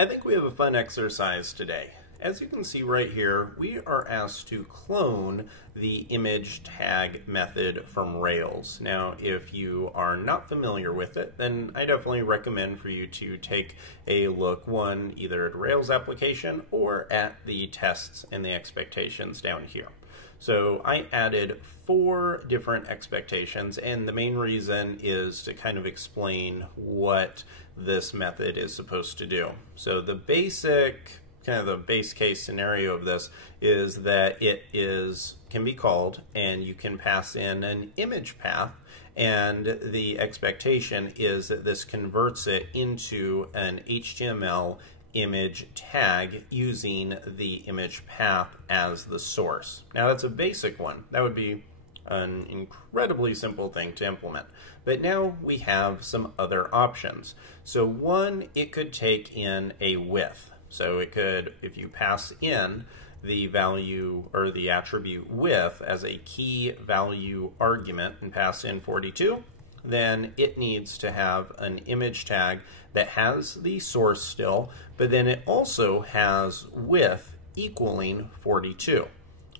I think we have a fun exercise today. As you can see right here, we are asked to clone the image tag method from Rails. Now, if you are not familiar with it, then I definitely recommend for you to take a look, either at a Rails application or at the tests and the expectations down here. So I added 4 different expectations, and the main reason is to kind of explain what this method is supposed to do. So the base case scenario of this is that it can be called, and you can pass in an image path, and the expectation is that this converts it into an HTML image tag using the image path as the source. Now that's a basic one. That would be an incredibly simple thing to implement. But now we have some other options. So one, it could take in a width. So it could, if you pass in the value or the attribute width as a key value argument and pass in 42, then it needs to have an image tag that has the source still, but then it also has width equaling 42.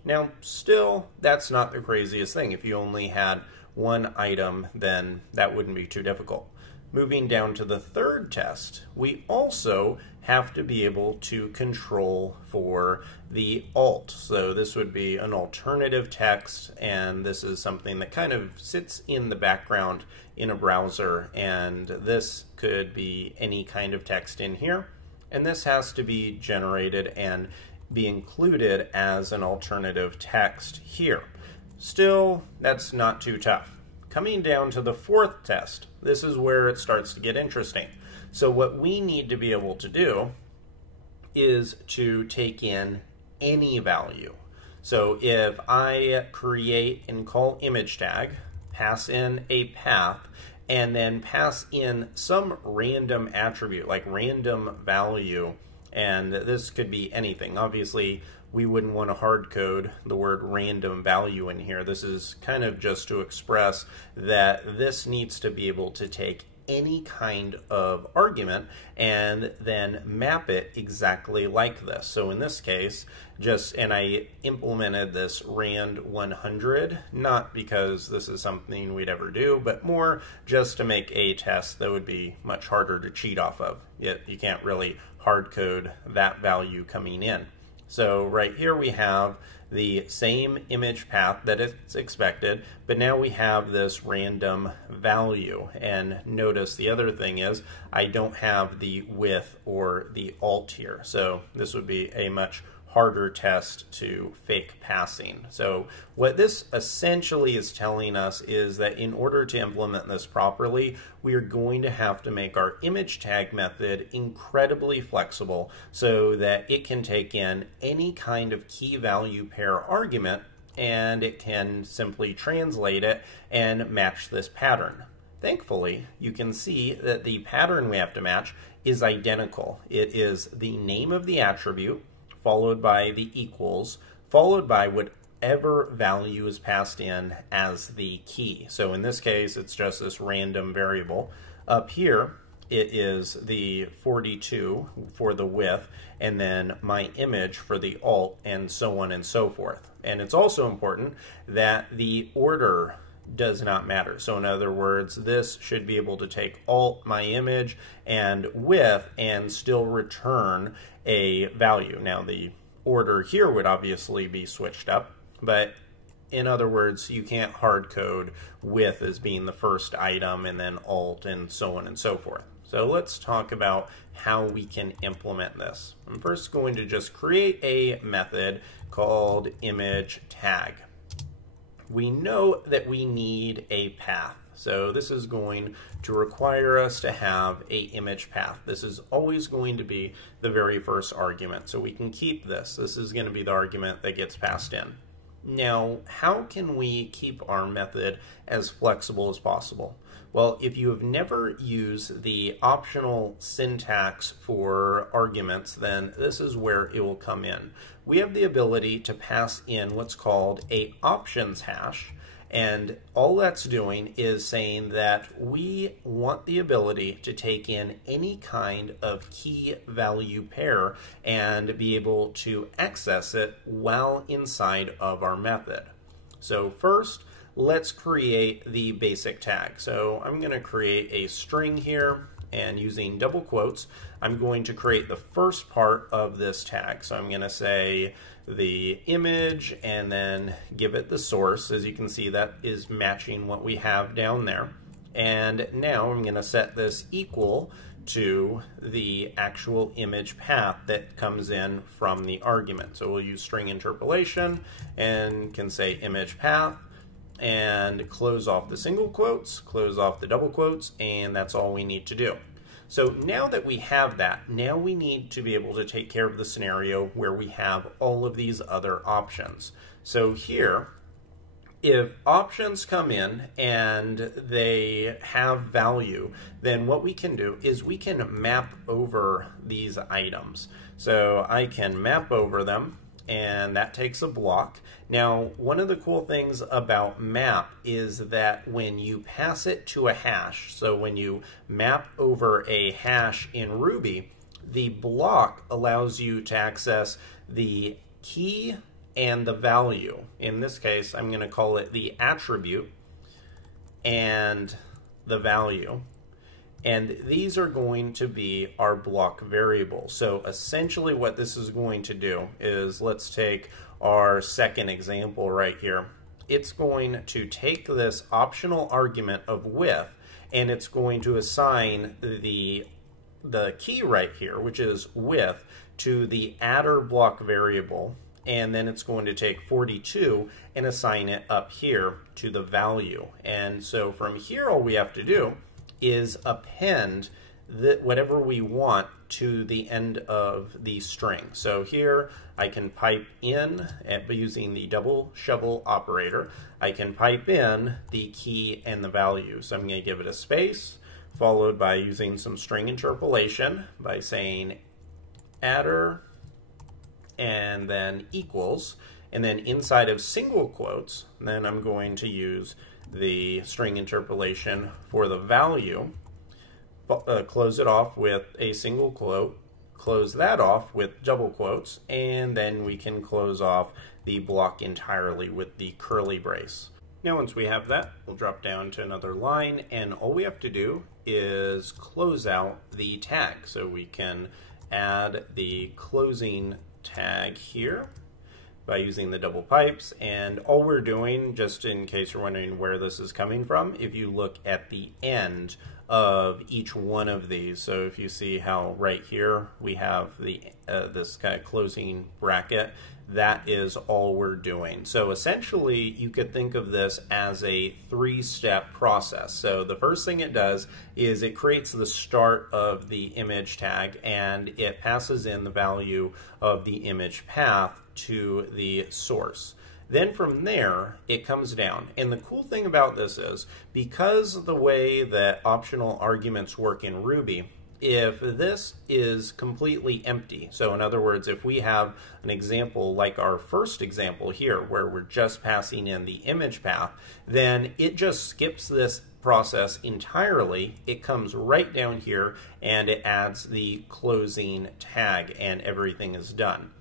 Now, still, that's not the craziest thing. If you only had one item, then that wouldn't be too difficult. Moving down to the third test, we also have to be able to control for the alt. So this would be an alternative text, and this is something that kind of sits in the background in a browser, and this could be any kind of text in here, and this has to be generated and be included as an alternative text here. Still, that's not too tough. Coming down to the fourth test, this is where it starts to get interesting. So what we need to be able to do is to take in any value. So if I create and call image tag, pass in a path, and then pass in some random attribute, like random value, and this could be anything. Obviously, we wouldn't want to hard code the word random value in here. This is kind of just to express that this needs to be able to take any kind of argument and then map it exactly like this. So in this case, and I implemented this rand 100, not because this is something we'd ever do, but more just to make a test that would be much harder to cheat off of. Yet you can't really hard code that value coming in. So right here we have the same image path that it's expected, but now we have this random value. And notice the other thing is I don't have the width or the alt here. So this would be a much harder test to fake passing. So what this essentially is telling us is that in order to implement this properly, we are going to have to make our image tag method incredibly flexible so that it can take in any kind of key value pair argument, and it can simply translate it and match this pattern. Thankfully, you can see that the pattern we have to match is identical. It is the name of the attribute, followed by the equals, followed by whatever value is passed in as the key. So in this case, it's just this random variable. Up here, it is the 42 for the width, and then my image for the alt, and so on and so forth. And it's also important that the order does not matter. So in other words, this should be able to take alt, my image, and width, and still return a value. Now the order here would obviously be switched up, but in other words, you can't hard code width as being the first item and then alt and so on and so forth. So let's talk about how we can implement this. I'm first going to just create a method called image tag. We know that we need a path. So this is going to require us to have a image path. This is always going to be the very first argument. So we can keep this. This is going to be the argument that gets passed in. Now, how can we keep our method as flexible as possible? Well, if you have never used the optional syntax for arguments, then this is where it will come in. We have the ability to pass in what's called a options hash, And all that's doing is saying that we want the ability to take in any kind of key value pair and be able to access it while inside of our method. So first, let's create the basic tag. So I'm going to create a string here, and using double quotes, I'm going to create the first part of this tag. So I'm going to say the image and then give it the source. As you can see, that is matching what we have down there. And now I'm going to set this equal to the actual image path that comes in from the argument. So we'll use string interpolation and can say image path and close off the single quotes, close off the double quotes, and that's all we need to do. So now that we have that, now we need to be able to take care of the scenario where we have all of these other options. So here, if options come in and they have value, then what we can do is we can map over these items. So I can map over them, and that takes a block. Now, one of the cool things about map is that when you pass it to a hash, so when you map over a hash in Ruby, the block allows you to access the key and the value. In this case, I'm going to call it the attribute and the value. And these are going to be our block variables. So essentially what this is going to do is, let's take our second example right here. It's going to take this optional argument of width, and it's going to assign the key right here, which is width, to the adder block variable, and then it's going to take 42 and assign it up here to the value. And so from here, all we have to do is append whatever we want to the end of the string. So here I can pipe in, using the double shovel operator, I can pipe in the key and the value. So I'm going to give it a space, followed by using some string interpolation by saying adder and then equals, and then inside of single quotes, then I'm going to use the string interpolation for the value, close it off with a single quote, close that off with double quotes, and then we can close off the block entirely with the curly brace. Now once we have that, we'll drop down to another line, and all we have to do is close out the tag. So we can add the closing tag here by using the double pipes, and all we're doing, just in case you're wondering where this is coming from, if you look at the end of each one of these, so if you see how right here we have the this kind of closing bracket, that is all we're doing. So essentially you could think of this as a three-step process. So the first thing it does is it creates the start of the image tag, and it passes in the value of the image path to the source. Then from there, it comes down. And the cool thing about this is, because the way that optional arguments work in Ruby, if this is completely empty, so in other words, if we have an example like our first example here, where we're just passing in the image path, then it just skips this process entirely. It comes right down here and it adds the closing tag, and everything is done.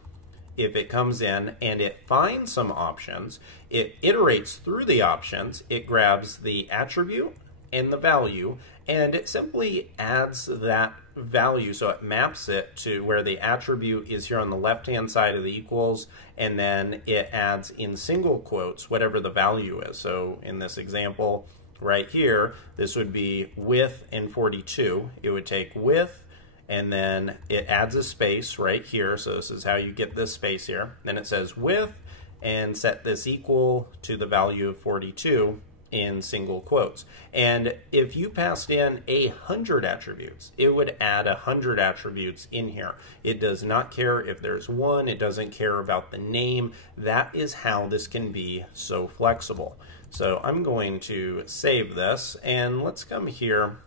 If it comes in and it finds some options, it iterates through the options, it grabs the attribute and the value, and it simply adds that value. So it maps it to where the attribute is here on the left-hand side of the equals, and then it adds in single quotes whatever the value is. So in this example right here, this would be width and 42. It would take width, and then it adds a space right here, so this is how you get this space here. Then it says width, and set this equal to the value of 42 in single quotes. And if you passed in 100 attributes, it would add 100 attributes in here. It does not care if there's one, it doesn't care about the name. That is how this can be so flexible. So I'm going to save this, and let's come here.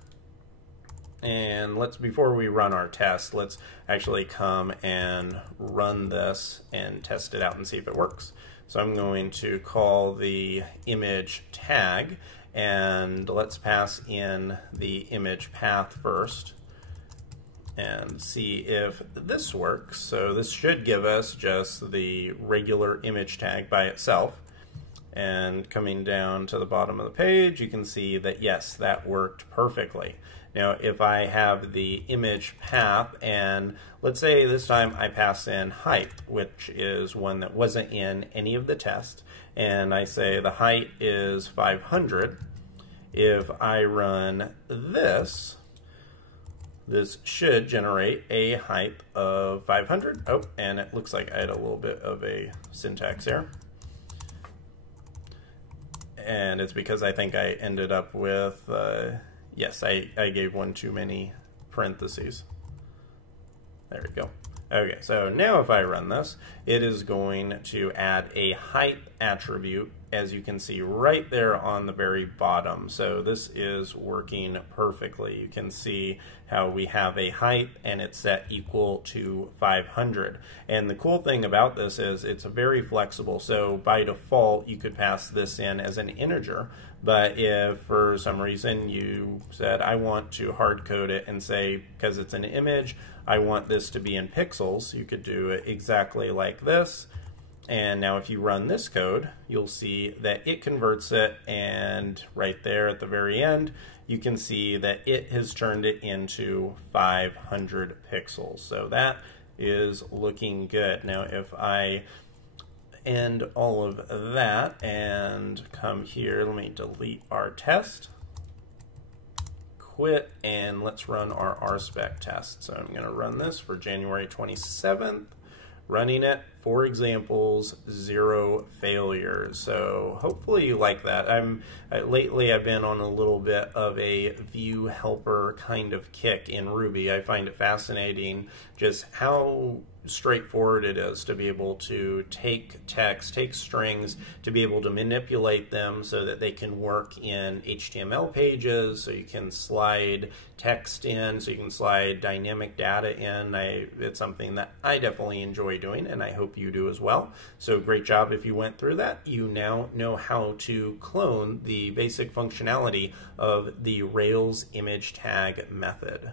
And before we run our test, let's actually come and run this and test it out and see if it works. So I'm going to call the image tag, and let's pass in the image path first and see if this works. So this should give us just the regular image tag by itself. And coming down to the bottom of the page, you can see that yes, that worked perfectly. Now if I have the image path, and let's say this time I pass in height, which is one that wasn't in any of the tests, and I say the height is 500, if I run this, this should generate a height of 500. Oh, and it looks like I had a little bit of a syntax error. And it's because I think I ended up with, yes, I gave one too many parentheses. There we go. Okay, so now if I run this, it is going to add a height attribute, as you can see right there on the very bottom. So this is working perfectly. You can see how we have a height and it's set equal to 500. And the cool thing about this is it's very flexible. So by default, you could pass this in as an integer. But if for some reason you said, I want to hard code it and say, because it's an image, I want this to be in pixels, you could do it exactly like this. And now if you run this code, you'll see that it converts it, and right there at the very end, you can see that it has turned it into 500 pixels. So that is looking good. Now if I end all of that and come here, let me delete our test, quit, and let's run our RSpec test. So I'm going to run this for January 27th, running it, 4 examples, 0 failures. So hopefully you like that. Lately I've been on a little bit of a view helper kind of kick in Ruby. I find it fascinating just how straightforward it is to be able to take text, take strings, to be able to manipulate them so that they can work in HTML pages, so you can slide text in, so you can slide dynamic data in. It's something that I definitely enjoy doing, and I hope you do as well. So great job if you went through that. You now know how to clone the basic functionality of the Rails image tag method.